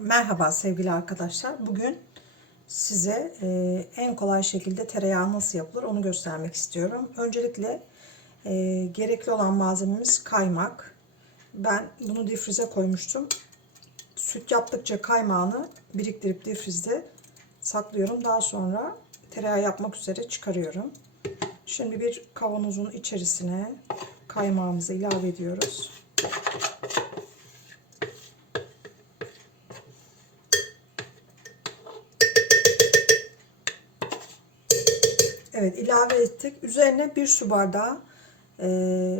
Merhaba sevgili arkadaşlar. Bugün size e, en kolay şekilde tereyağı nasıl yapılır onu göstermek istiyorum. Öncelikle e, gerekli olan malzememiz kaymak. Ben bunu difrize koymuştum. Süt yaptıkça kaymağını biriktirip difrizde saklıyorum. Daha sonra tereyağı yapmak üzere çıkarıyorum. Şimdi bir kavanozun içerisine kaymağımızı ilave ediyoruz. Evet ilave ettik. Üzerine bir su bardağı e,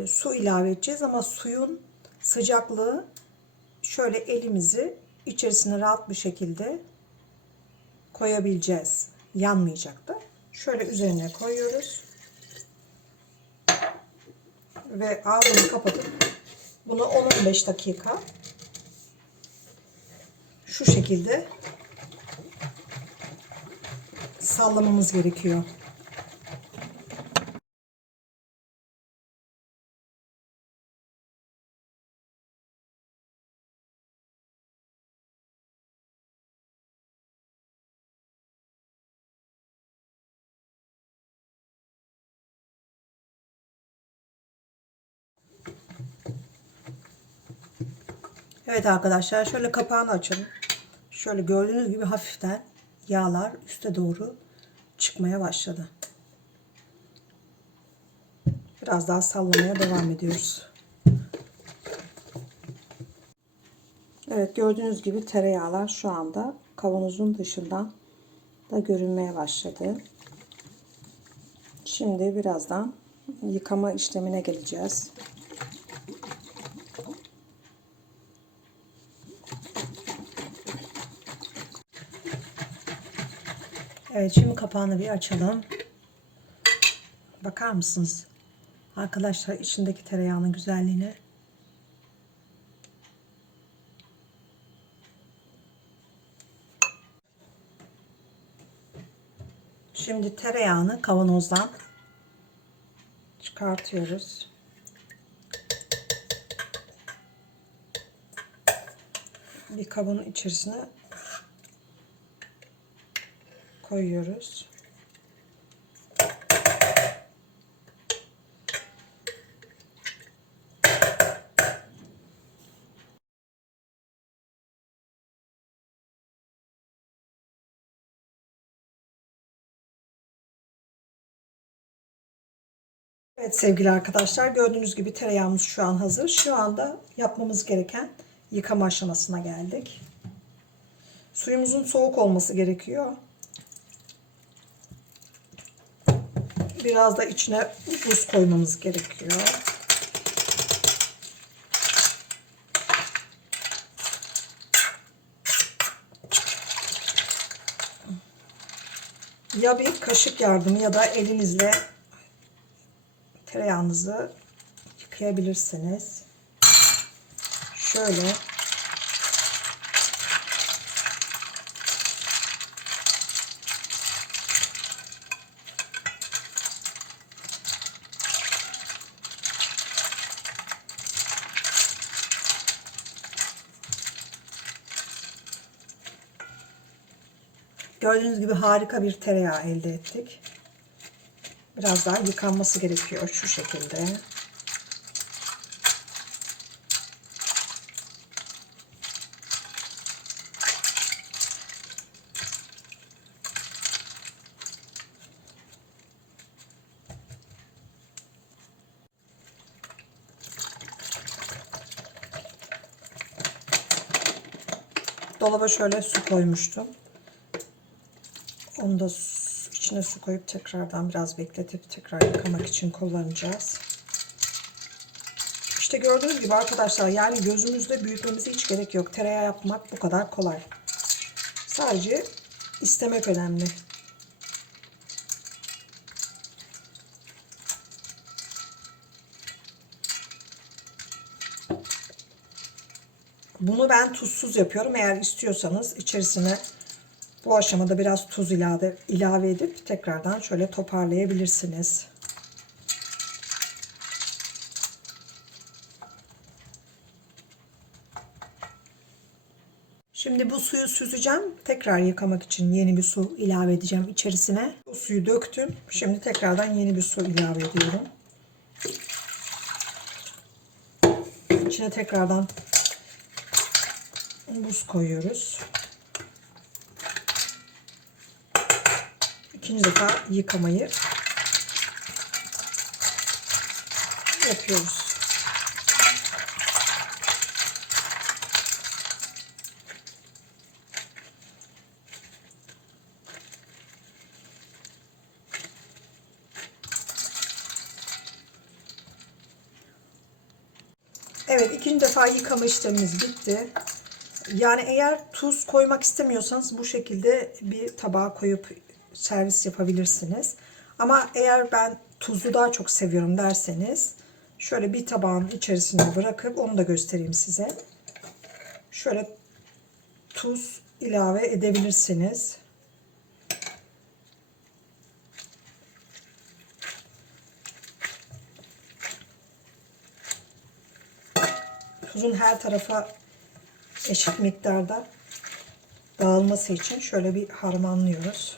su ilave edeceğiz ama suyun sıcaklığı şöyle elimizi içerisine rahat bir şekilde koyabileceğiz. Yanmayacak da. Şöyle üzerine koyuyoruz. Ve ağzını kapatıp bunu 10-15 dakika şu şekilde sallamamız gerekiyor. Evet arkadaşlar şöyle kapağını açalım. Şöyle gördüğünüz gibi hafiften yağlar üste doğru çıkmaya başladı. Biraz daha sallamaya devam ediyoruz. Evet gördüğünüz gibi tereyağlar şu anda kavanozun dışından da görünmeye başladı. Şimdi birazdan yıkama işlemine geleceğiz. Evet şimdi kapağını bir açalım. Bakar mısınız? Arkadaşlar içindeki tereyağının güzelliğine. Şimdi tereyağını kavanozdan çıkartıyoruz. Bir kabın içerisine koyuyoruz. Evet sevgili arkadaşlar gördüğünüz gibi tereyağımız şu an hazır. Şu anda yapmamız gereken yıkama aşamasına geldik. Suyumuzun soğuk olması gerekiyor. Biraz da içine buz koymamız gerekiyor. Ya bir kaşık yardımı ya da elinizle tereyağınızı yıkayabilirsiniz. Şöyle Gördüğünüz gibi harika bir tereyağı elde ettik. Biraz daha yıkanması gerekiyor şu şekilde. Dolaba şöyle su koymuştum. Onu da içine su koyup tekrardan biraz bekletip tekrar yıkamak için kullanacağız. İşte gördüğünüz gibi arkadaşlar yani gözümüzde büyütmemize hiç gerek yok. Tereyağı yapmak bu kadar kolay. Sadece istemek önemli. Bunu ben tuzsuz yapıyorum. Eğer istiyorsanız içerisine bu aşamada biraz tuz ilave, ilave edip tekrardan şöyle toparlayabilirsiniz. Şimdi bu suyu süzeceğim. Tekrar yıkamak için yeni bir su ilave edeceğim içerisine. Bu suyu döktüm. Şimdi tekrardan yeni bir su ilave ediyorum. İçine tekrardan buz koyuyoruz. İkinci defa yıkamayı yapıyoruz. Evet ikinci defa yıkama işlemimiz bitti. Yani eğer tuz koymak istemiyorsanız bu şekilde bir tabağa koyup servis yapabilirsiniz. Ama eğer ben tuzu daha çok seviyorum derseniz şöyle bir tabağın içerisine bırakıp onu da göstereyim size. Şöyle tuz ilave edebilirsiniz. Tuzun her tarafa eşit miktarda dağılması için şöyle bir harmanlıyoruz.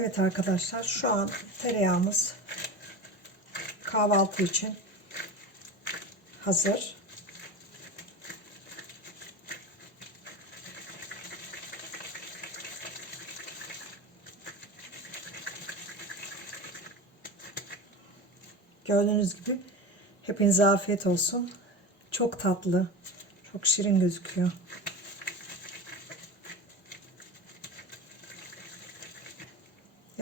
Evet arkadaşlar şu an tereyağımız kahvaltı için hazır. Gördüğünüz gibi hepinize afiyet olsun. Çok tatlı, çok şirin gözüküyor.